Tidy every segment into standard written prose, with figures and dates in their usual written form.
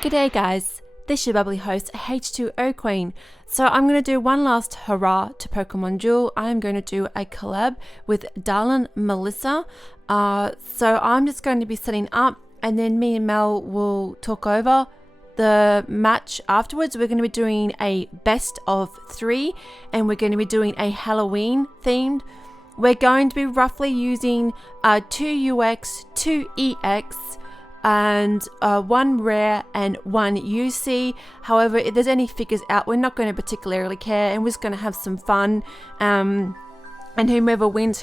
G'day guys, this is your bubbly host H2O Queen. So I'm going to do one last hurrah to Pokemon Duel. I'm going to do a collab with Darlin Melissa. So I'm just going to be setting up and then me and Mel will talk over the match afterwards. We're going to be doing a best of 3 and we're going to be doing a Halloween themed. We're going to be roughly using 2 UX, 2 EX, and 1 rare and 1 UC. However, if there's any figures out, we're not going to particularly care and we're just going to have some fun, and whomever wins.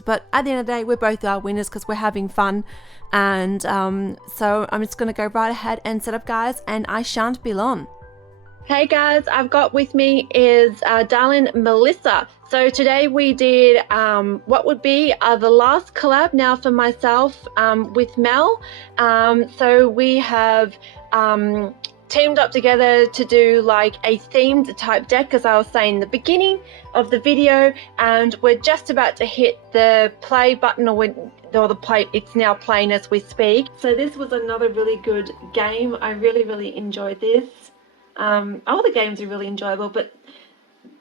But at the end of the day, we're both our winners because we're having fun. And so I'm just going to go right ahead and set up, guys, and I shan't be long. Hey guys, I've got with me is Darlin Melissa. So today we did what would be the last collab now for myself with Mel. So we have teamed up together to do like a themed type deck, as I was saying in the beginning of the video, and we're just about to hit the play button, or the play, it's now playing as we speak. So this was another really good game. I really enjoyed this. All the games are really enjoyable, but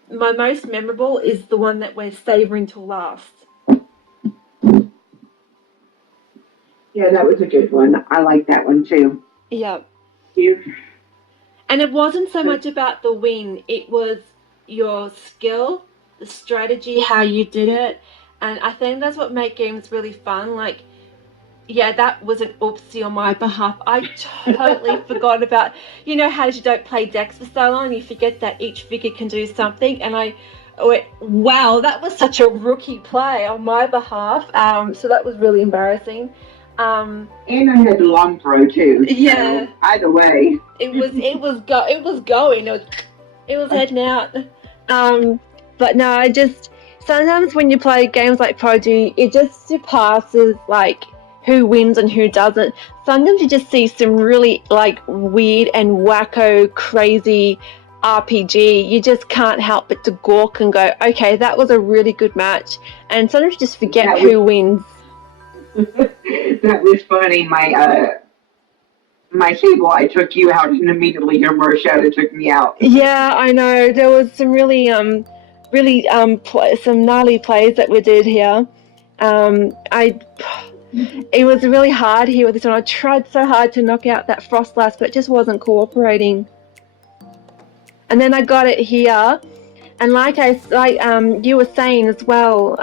my most memorable is the one that we're savouring till last. Yeah, that was a good one. I like that one too. Yeah. You. And it wasn't so much about the win, it was your skill, the strategy, how you did it, and I think that's what makes games really fun. Like, yeah, that was an oopsie on my behalf. I totally forgot about, you know how you don't play decks for so long, you forget that each figure can do something, and I went, wow, that was such a rookie play on my behalf. So that was really embarrassing. And I had the long throw too. Yeah. So either way, it was going. It was heading out. But no, I just, sometimes when you play games like Prodigy, it just surpasses like who wins and who doesn't. Sometimes you just see some really like weird and wacko, crazy RPG. You just can't help but to gawk and go, okay, that was a really good match. And sometimes you just forget who wins. That was funny. My Sableye took you out, and immediately your Marshada took me out. Yeah, I know. There was some really some gnarly plays that we did here. It was really hard here with this one. I tried so hard to knock out that Frostlass, but it just wasn't cooperating. And then I got it here, and like you were saying as well,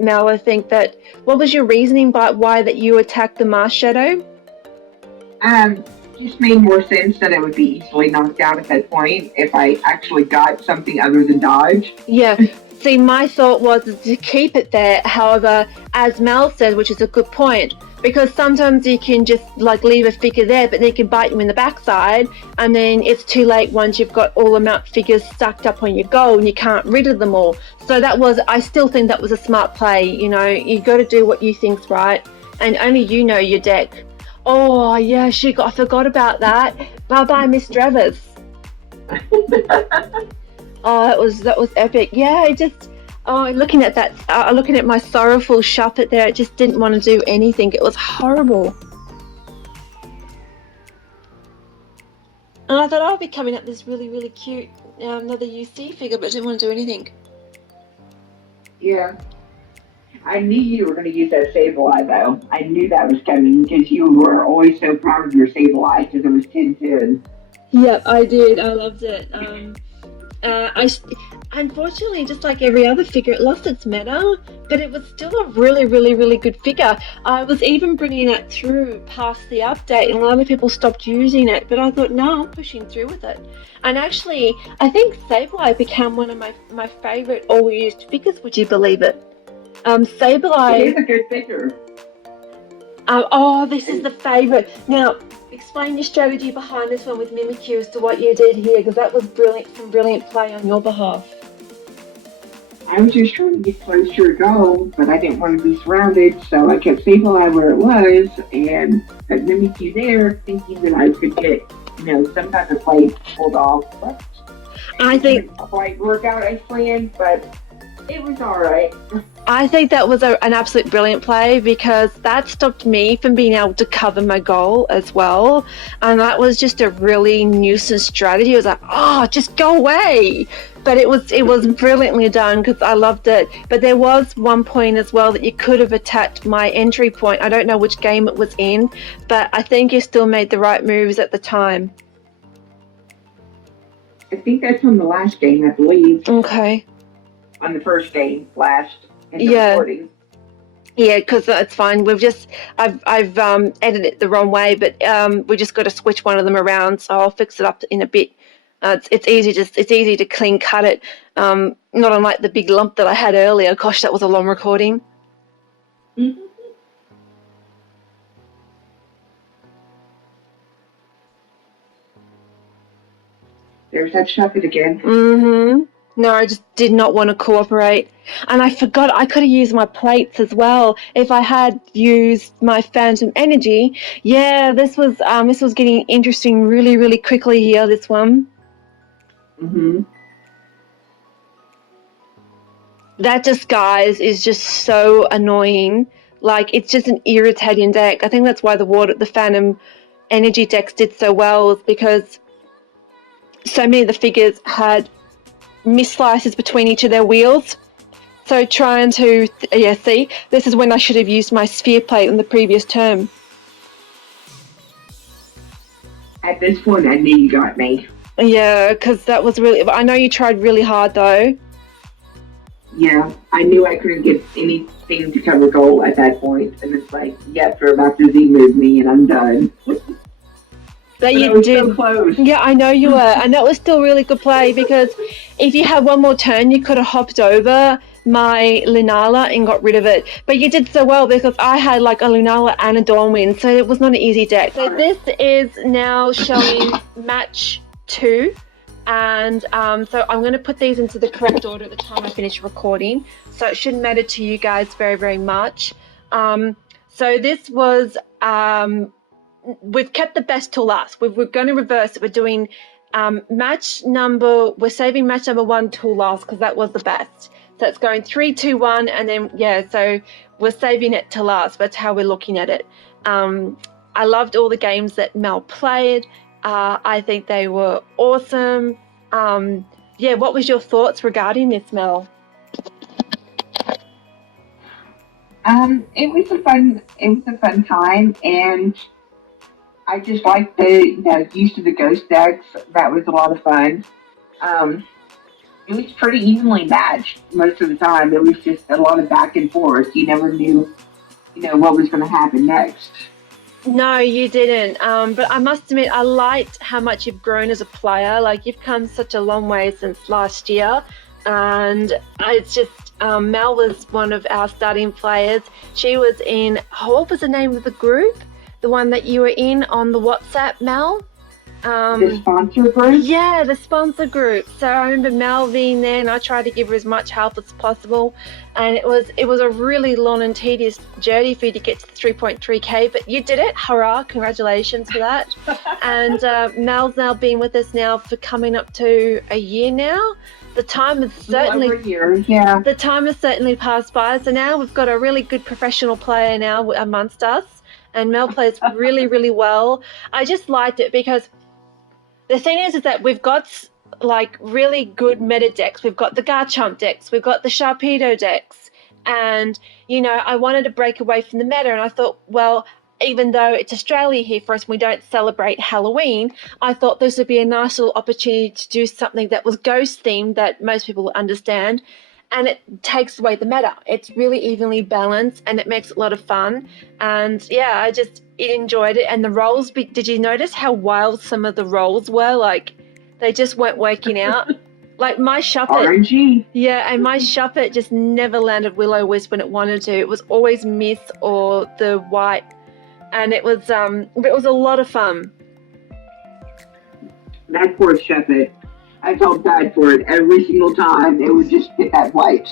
Mel, I think that, what was your reasoning by why that you attacked the Marshadow? Just made more sense that it would be easily knocked out at that point if I actually got something other than dodge. Yeah. See, my thought was to keep it there. However, as Mel said, which is a good point, because sometimes you can just like leave a figure there, but they can bite you in the backside, and then it's too late once you've got all the amount of figures stacked up on your goal and you can't rid of them all. So that was, I still think that was a smart play. You know, you got to do what you think's right, and only you know your deck. Oh yeah, I forgot about that. Bye bye, Miss Drevers. Oh, that was epic. Yeah, I just, looking at that, looking at my sorrowful Shuppet there, it just didn't want to do anything. It was horrible. And I thought I'll be coming up this really cute another UC figure, but I didn't want to do anything. Yeah. I knew you were going to use that Sableye, though. I knew that was coming because you were always so proud of your Sableye because it was 10-10. Yep, I did. I loved it. Unfortunately, just like every other figure, it lost its meta, but it was still a really good figure. I was even bringing it through past the update, and a lot of people stopped using it, but I thought, no, I'm pushing through with it. And actually, I think Sableye became one of my favourite all-used figures, would you believe it? Sableye... It is a good figure. This is the favourite. Now, explain your strategy behind this one with Mimikyu as to what you did here, because that was some brilliant play on your behalf. I was just trying to get close to your goal, but I didn't want to be surrounded, so I kept Sableye where it was and put Mimikyu there, thinking that I could get, some type of play pulled off. But I think it didn't quite work out as planned, but It was all right. I think that was an absolute brilliant play because that stopped me from being able to cover my goal as well. And that was just a really nuisance strategy. It was like, oh, just go away. But it was brilliantly done because I loved it. But there was one point as well that you could have attacked my entry point. I don't know which game it was in, but I think you still made the right moves at the time. I think that's from the last game, I believe. Okay. On the first game, flashed in the Yeah. recording. Yeah, because that's fine. I've edited it the wrong way, but we just got to switch one of them around, so I'll fix it up in a bit. It's easy to clean cut it. Not unlike the big lump that I had earlier. Gosh, that was a long recording. Mm-hmm. There's that Shuffit again. Mm-hmm. No, I just did not want to cooperate. And I forgot I could have used my plates as well if I had used my phantom energy. Yeah, this was getting interesting really, really quickly here, this one. Mm-hmm. That disguise is just so annoying. Like, it's just an irritating deck. I think that's why the phantom energy decks did so well, is because so many of the figures had misslices between each of their wheels. So trying to, see, this is when I should have used my sphere plate in the previous term. At this point, I knew you got me. Yeah, because that was really, I know you tried really hard though. Yeah, I knew I couldn't get anything to cover goal at that point, and it's like, yep, you're about to Z-move me, and I'm done. That you did. So close. Yeah, I know you were, and that was still really good play because if you had one more turn, you could have hopped over my Lunala and got rid of it. But you did so well because I had like a Lunala and a Dawnwind, so it was not an easy deck. So this is now showing match 2. And so I'm going to put these into the correct order at the time I finish recording, so it shouldn't matter to you guys very, very much. So this was, we've kept the best till last. We're going to reverse it. We're doing we're saving match number 1 till last because that was the best. So it's going 3, 2, 1, and then, so we're saving it till last. That's how we're looking at it. I loved all the games that Mel played. I think they were awesome. What was your thoughts regarding this, Mel? It was a fun time, and I just liked the use of the ghost decks. That was a lot of fun. It was pretty evenly matched most of the time. It was just a lot of back and forth. You never knew, what was going to happen next. No, you didn't. But I must admit, I liked how much you've grown as a player. Like, you've come such a long way since last year. And it's just, Mel was one of our starting players. She was in, what was the name of the group? The one that you were in on the WhatsApp, Mel? The sponsor group? Yeah, the sponsor group. So I remember Mel being there, and I tried to give her as much help as possible. And it was a really long and tedious journey for you to get to 3.3k, but you did it. Hurrah! Congratulations for that. And Mel's now been with us now for coming up to a year now. The time has certainly The time has certainly passed by. So now we've got a really good professional player now amongst us, and Mel plays really, really well. I just liked it because the thing is that we've got like really good meta decks. We've got the Garchomp decks, we've got the Sharpedo decks, and I wanted to break away from the meta, and I thought, well, even though it's Australia here for us and we don't celebrate Halloween, I thought this would be a nice little opportunity to do something that was ghost themed that most people will understand, and it takes away the meta. It's really evenly balanced and it makes it a lot of fun. And I just enjoyed it. And the rolls, did you notice how wild some of the rolls were? Like, they just weren't working out. Like my Shuppet. RNG. Yeah, and my Shuppet just never landed Will-O-Wisp when it wanted to. It was always Miss or the white. And it was a lot of fun. That poor Shuppet. I felt bad for it every single time. It would just hit that white.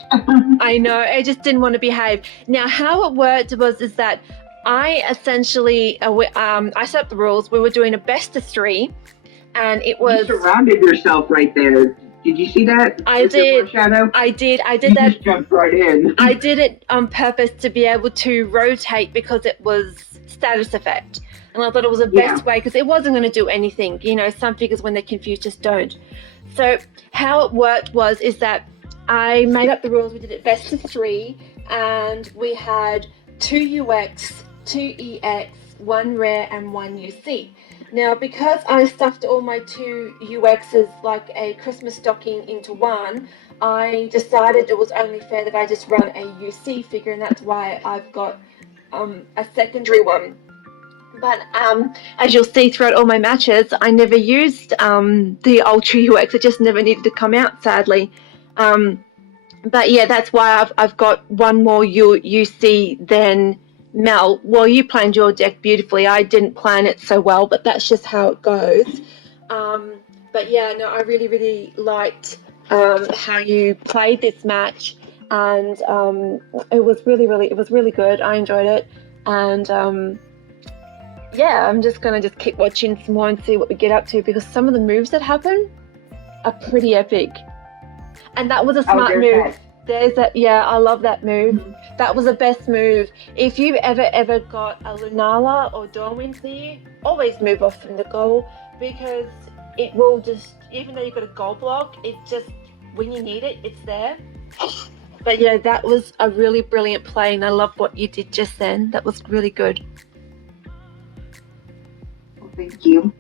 I know. It just didn't want to behave. Now, how it worked is that I essentially, I set up the rules. We were doing a best of 3, and it was... You surrounded yourself right there. Did you see that? I With the did. foreshadow? I did You that. just jumped right in. I did it on purpose to be able to rotate because it was status effect. And I thought it was the best way because it wasn't going to do anything. You know, some figures when they're confused just don't. So how it worked is that I made up the rules. We did it best of 3 and we had 2 UX, 2 EX, 1 rare and 1 UC. Now, because I stuffed all my 2 UXs like a Christmas stocking into one, I decided it was only fair that I just run a UC figure, and that's why I've got a secondary one. But as you'll see throughout all my matches, I never used the Ultra UX. It just never needed to come out, sadly. But yeah, that's why I've got one more UC than Mel. Well, you planned your deck beautifully. I didn't plan it so well, but that's just how it goes. But yeah, no, I really, really liked how you played this match, and it was really good. I enjoyed it, and yeah, I'm just gonna keep watching some more and see what we get up to, because some of the moves that happen are pretty epic, and that was a smart move. There's that. Yeah, I love that move. Mm-hmm. That was the best move. If you ever got a Lunala or Dawnwind near you, always move off from the goal, because it will just, even though you've got a goal block, it just, when you need it, it's there. But yeah, that was a really brilliant play, and I love what you did just then. That was really good. Well, thank you.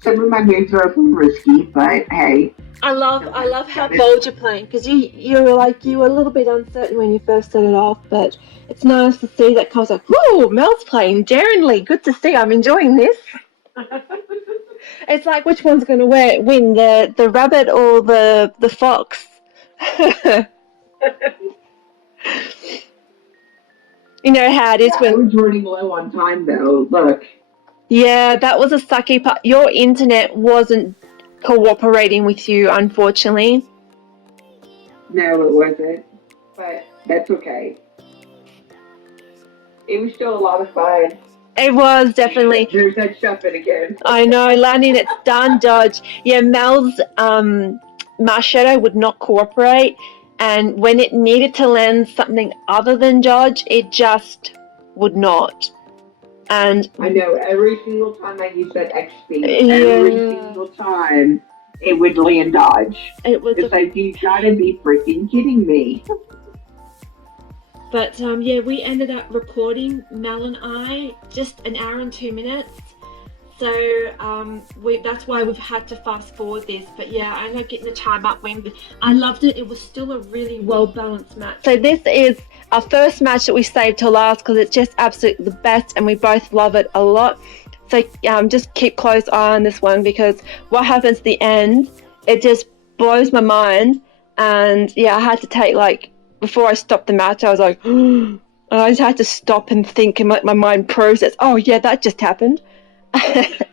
Some of my moves are a little risky, but hey. I love how bold you're playing, because you were a little bit uncertain when you first started off, but it's nice to see that comes like, whoa, Mel's playing daringly. Good to see. I'm enjoying this. It's like, which one's going to win, the rabbit or the fox? You know how it is when... I was running low on time, though. Look. Yeah, that was a sucky part. Your internet wasn't cooperating with you, unfortunately. No, it wasn't. But that's okay. It was still a lot of fun. It was, definitely. There's that shuffling again. I know, landing it stun dodge. Yeah, Mel's Marshadow would not cooperate, and when it needed to land something other than dodge, it just would not. And I know, every single time I used that XP, every single time it would land dodge. It's like, you gotta be freaking kidding me. But yeah, we ended up recording, Mel and I, just an hour and 2 minutes. So that's why we've had to fast forward this. But yeah, I ended up getting the time up when I loved it. It was still a really well balanced match. So this is our first match that we saved till last, because it's just absolutely the best and we both love it a lot. So just keep close eye on this one, because what happens at the end, it just blows my mind. And yeah, I had to take, like, before I stopped the match, I was like, and I just had to stop and think and let my mind process, oh yeah, that just happened. It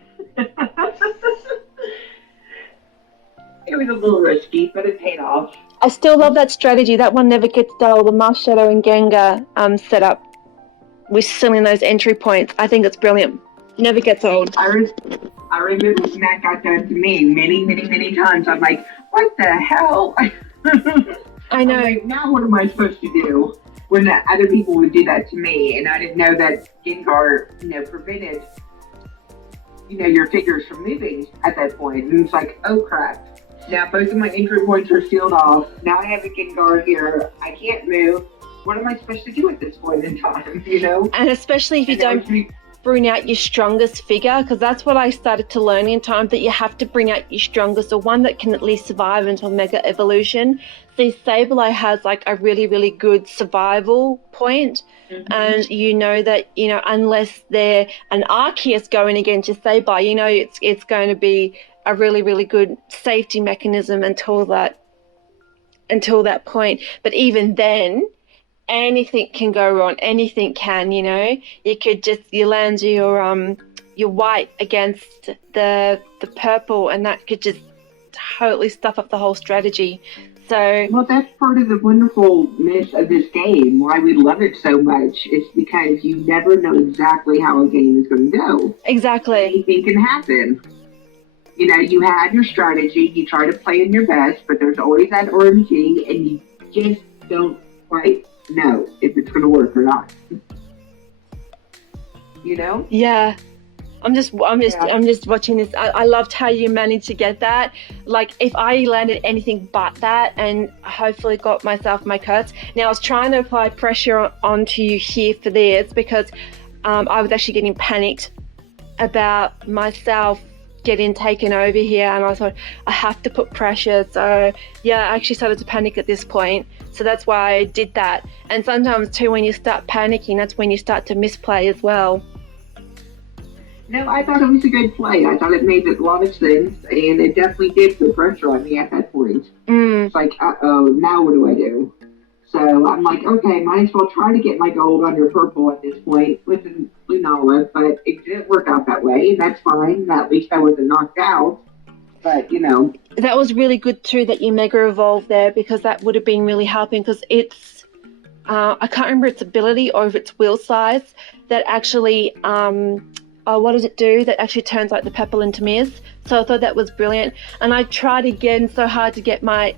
was a little risky, but it paid off. I still love that strategy. That one never gets dull. The Marshadow and Gengar setup with selling those entry points. I think it's brilliant. Never gets old. I remember when that got done to me many times. I'm like, what the hell? I know. I'm like, now what am I supposed to do when other people would do that to me? And I didn't know that Gengar, prevented, your figures from moving at that point. And it's like, oh crap. Now both of my entry points are sealed off. Now I have a Gengar here. I can't move. What am I supposed to do at this point in time, And especially if you don't bring out your strongest figure, because that's what I started to learn in time, that you have to bring out your strongest, or one that can at least survive until Mega Evolution. See, Sableye has like a really, really good survival point. Mm-hmm. And that, unless they're an Arceus going against your Sableye, it's going to be a really, really good safety mechanism until that point. But even then, anything can go wrong. Anything can, you could just, you land your white against the purple, and that could just totally stuff up the whole strategy. So, well, that's part of the wonderfulness of this game, why we love it so much. It's because you never know exactly how a game is going to go. Exactly. Anything can happen. You had your strategy, you try to play in your best, but there's always that RNG, and you just don't quite know if it's going to work or not. You know? Yeah. Yeah. I'm just watching this. I loved how you managed to get that. Like, if I landed anything but that, and hopefully got myself my cuts. Now, I was trying to apply pressure onto you here for this because I was actually getting panicked about myself getting taken over here, and I thought I have to put pressure. So yeah, I actually started to panic at this point. So that's why I did that. And sometimes too, when you start panicking, that's when you start to misplay as well. No, I thought it was a good play. I thought it made a lot of sense, and it definitely did put pressure on me at that point. Mm. It's like, uh-oh, now what do I do? So I'm like, okay, might as well try to get my gold under purple at this point with the Lunala, but it didn't work out that way, and that's fine. At least I wasn't knocked out. But, That was really good too that you mega evolved there, because that would have been really helping, because it's I can't remember its ability or if it's wheel size that actually what does it do that actually turns like the purple into mist. So I thought that was brilliant, and I tried again so hard to get the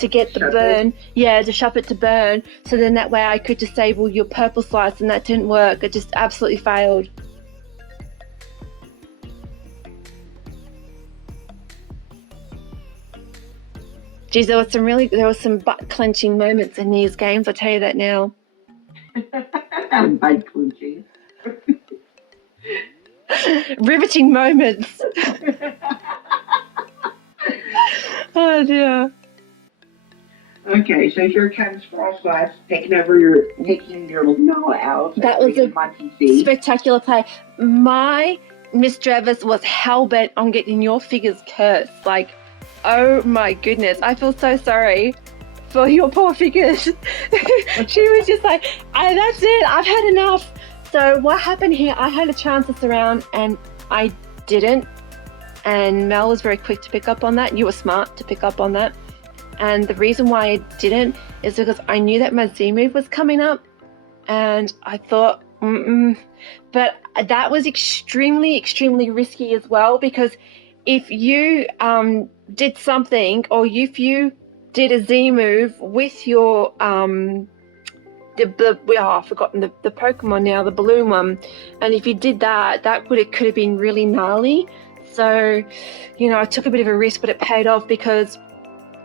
shut burn, it. to shove it to burn, so then that way I could disable your purple slice, and that didn't work. It just absolutely failed. Geez, there was some butt clenching moments in these games, I'll tell you that now. By clinching. Riveting moments. Oh dear. Okay, so here comes Frostlass taking your Lunala out. That was a my PC. spectacular play. My Miss Travis was hell-bent on getting your figures cursed. Like, oh my goodness. I feel so sorry for your poor figures. She was just like, that's it, I've had enough. So what happened here, I had a chance to surround and I didn't. And Mel was very quick to pick up on that. You were smart to pick up on that. And the reason why I didn't is because I knew that my Z move was coming up, and I thought, but that was extremely, extremely risky as well, because if you did something, or if you did a Z move with your I've forgotten the Pokemon now, the balloon one, and if you did that, could have been really gnarly. So, I took a bit of a risk, but it paid off, because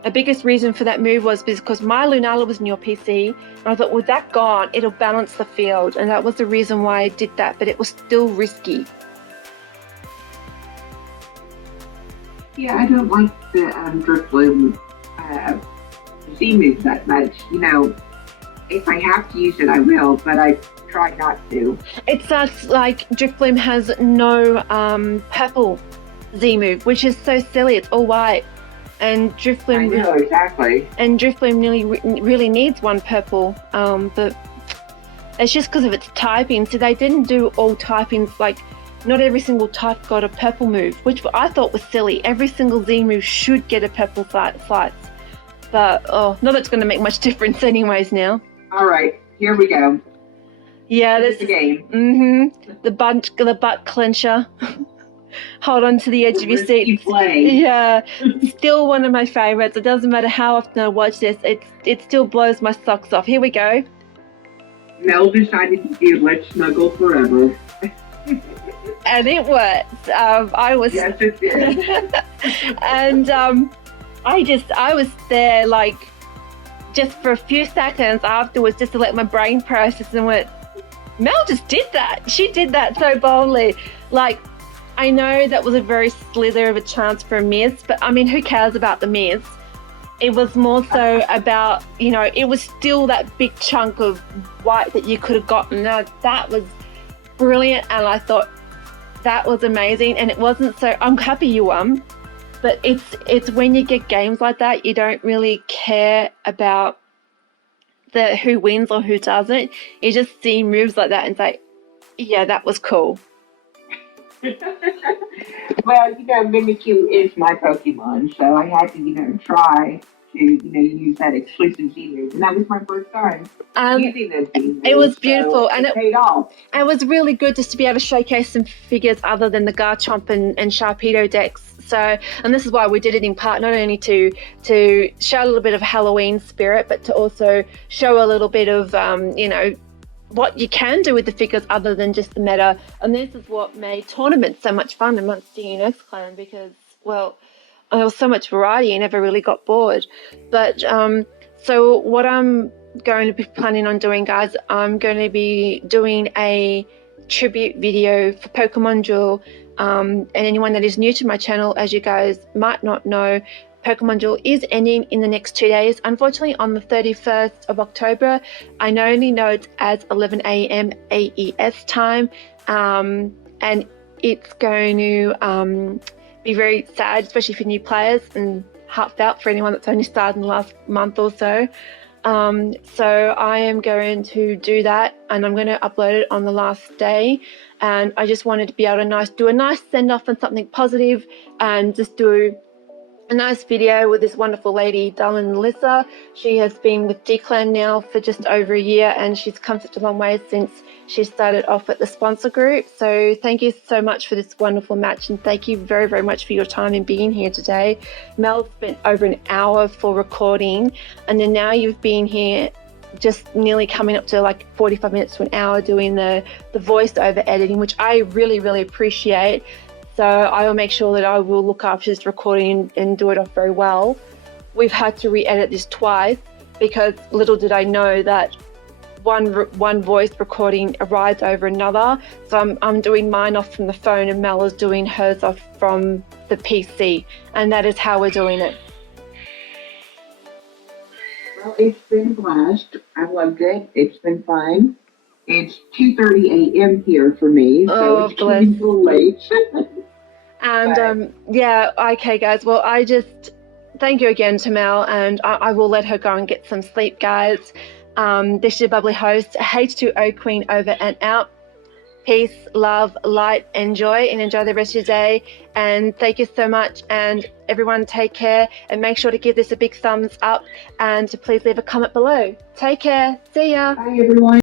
the biggest reason for that move was because my Lunala was in your PC, and I thought, with that gone, it'll balance the field, and that was the reason why I did that, but it was still risky. Yeah, I don't like the Drifloon Z move that much. If I have to use it, I will, but I try not to. It sucks, like, Drifloon has no purple Z move, which is so silly. It's all white. And Drifloon, I know, exactly. And Drifloon really needs one purple, but it's just because of its typing. So they didn't do all typings, like not every single type got a purple move, which I thought was silly. Every single Z move should get a purple slice. But not that it's going to make much difference anyways now. All right, here we go. Yeah, this is the game. The butt clencher. Hold on to the edge of your seat. Play. Yeah, still one of my favorites. It doesn't matter how often I watch this, it still blows my socks off. Here we go. Mel decided to do Let's Snuggle Forever. And it worked. Yes, it did. And I was there, like, just for a few seconds afterwards, just to let my brain process, and went, Mel just did that. She did that so boldly. Like, I know that was a very slither of a chance for a miss, but I mean, who cares about the miss? It was more so about, it was still that big chunk of white that you could have gotten. Now, that was brilliant, and I thought that was amazing. And it wasn't so, I'm happy you won, but it's when you get games like that, you don't really care about who wins or who doesn't. You just see moves like that and say, yeah, that was cool. Well, Mimikyu is my Pokemon, so I had to, try to, use that exclusive Z-Moves. And that was my first time using those Z-Moves. It was beautiful, so and it paid off. It was really good just to be able to showcase some figures other than the Garchomp and Sharpedo decks. So, and this is why we did it in part, not only to show a little bit of Halloween spirit, but to also show a little bit of, what you can do with the figures other than just the meta. And this is what made tournaments so much fun amongst the Unix clan because, well, there was so much variety and never really got bored. But so what I'm going to be planning on doing, guys, I'm going to be doing a tribute video for Pokemon Duel. And anyone that is new to my channel, as you guys might not know, Pokemon Duel is ending in the next 2 days. Unfortunately, on the 31st of October, I only know it's as 11 a.m. AES time, and it's going to be very sad, especially for new players, and heartfelt for anyone that's only started in the last month or so. So I am going to do that, and I'm going to upload it on the last day. And I just wanted to be able to do a nice send off and something positive, and just do a nice video with this wonderful lady, Darlin Melissa. She has been with D-Clan now for just over a year, and she's come such a long way since she started off at the sponsor group. So thank you so much for this wonderful match, and thank you very, very much for your time in being here today. Mel spent over an hour for recording, and then now you've been here just nearly coming up to like 45 minutes to an hour doing the voiceover editing, which I really, really appreciate. So I will make sure that I will look after this recording and do it off very well. We've had to re-edit this twice because little did I know that one voice recording arrived over another. So I'm doing mine off from the phone and Mel is doing hers off from the PC, and that is how we're doing it. Well, it's been a blast. I loved it. It's been fun. It's 2:30 a.m. here for me, so it's getting a little late. And yeah, okay, guys. Well, I just thank you again to Mel, and I will let her go and get some sleep, guys. This is your bubbly host, H2O Queen, over and out. Peace, love, light, enjoy, and enjoy the rest of your day. And thank you so much. And everyone, take care, and make sure to give this a big thumbs up, and to please leave a comment below. Take care. See ya. Bye, everyone.